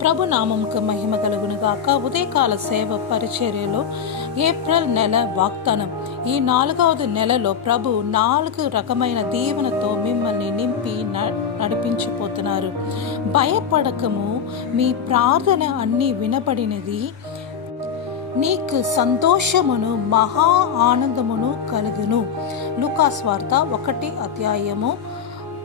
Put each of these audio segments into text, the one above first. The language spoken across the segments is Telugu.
ప్రభు నామంకు మహిమ కలుగునుగాక. ఉదయకాల సేవ పరిచర్యలో ఏప్రిల్ నెల వాగ్దానం. ఈ నాలుగవది నెలలో ప్రభు నాలుగు రకమైన దీవెనతో మిమ్మల్ని నింపి న- నడిపించిపోతున్నారు. భయపడకము మీ ప్రార్థన అన్నీ వినబడినది. నీకు సంతోషమును మహా ఆనందమును కలుగును. లూకాస్ వార్త ఒకటి అధ్యాయము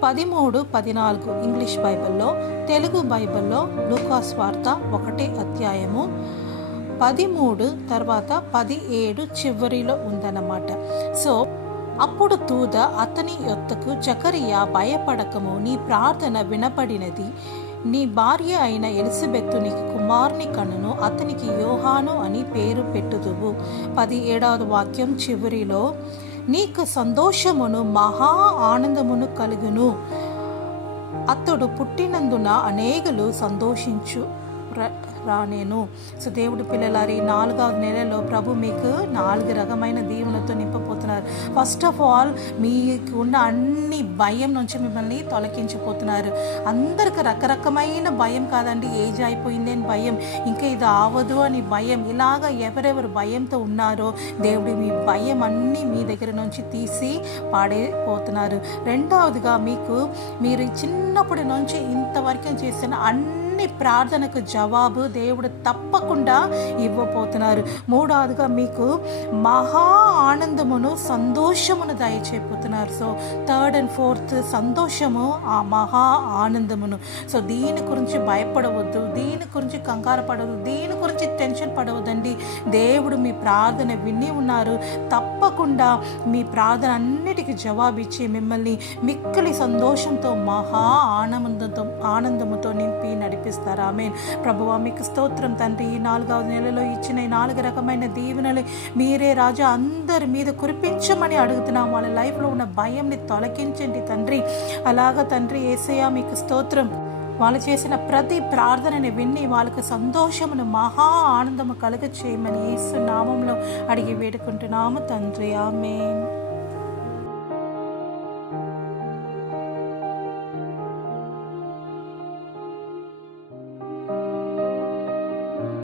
పదిమూడు పదినాలుగు ఇంగ్లీష్ బైబిల్లో తెలుగు బైబిల్లో లూకాస్ వార్త ఒకటి అధ్యాయము. పదిమూడు తర్వాత పది ఏడు చివరిలో ఉందన్నమాట. సో అప్పుడు దూత అతని యొత్తకు జకరియా భయపడకము నీ ప్రార్థన వినపడినది నీ భార్య అయిన ఎలిజబెత్తు నీకు కుమారుని కనును అతనికి యోహాను అని పేరు పెట్టుదువు. పది ఏడవ వాక్యం చివరిలో నీకు సంతోషమును మహా ఆనందమును కలుగును. అతడు పుట్టినందున అనేకులు సంతోషించు రానేను. సో దేవుడి పిల్లలారి నాలుగవ నెలలో ప్రభు మీకు నాలుగు రకమైన దీవులతో నింపపో ఫస్ట్ ఆఫ్ ఆల్ మీకు ఉన్న అన్ని భయం నుంచి మిమ్మల్ని తొలగించిపోతున్నారు. అందరికి రకరకమైన భయం కాదండి. ఏజ్ అయిపోయింది అని భయం ఇంకా ఇది ఆవదు అని భయం ఇలాగ ఎవరెవరు భయంతో ఉన్నారో దేవుడు మీ భయం అన్నీ మీ దగ్గర నుంచి తీసి పాడైపోతున్నారు. రెండవదిగా మీకు మీరు చిన్నప్పటి నుంచి ఇంతవరకు చేసిన అన్ని ప్రార్థనకు జవాబు దేవుడు తప్పకుండా ఇవ్వబోతున్నారు. మూడవదిగా మీకు మహా ఆనందమును సంతోషమును దయచేపోతున్నారు సో థర్డ్ అండ్ ఫోర్త్ సంతోషము ఆ మహా ఆనందమును. సో దీని గురించి భయపడవద్దు దీని గురించి కంగారు పడవద్దు దీని గురించి టెన్షన్ పడవద్దండి. దేవుడు మీ ప్రార్థన విని ఉన్నారు. తప్పకుండా మీ ప్రార్థన అన్నిటికీ జవాబిచ్చి మిమ్మల్ని మిక్కలి సంతోషంతో మహా ఆనందంతో ఆనందముతో నింపి నడిపిస్తారు ఆమె ప్రభువా మీకు స్తోత్రం తండ్రి. ఈ నాలుగవ నెలలో ఇచ్చిన ఈ నాలుగు రకమైన దీవెనలు మీరే రాజా అందరి మీద కురిపించమని అడుగుతున్నాం. వాళ్ళ లైఫ్లో ఉన్న భయంని తొలగించండి తండ్రి. అలాగ తండ్రి ఏసయ్య మీకు స్తోత్రం. వాళ్ళు చేసిన ప్రతి ప్రార్థనని విని వాళ్ళకు సంతోషమును మహా ఆనందము కలుగ చేయమని ఏసు నామంలో అడిగి వేడుకుంటున్నాము తండ్రి. ఆమెన్.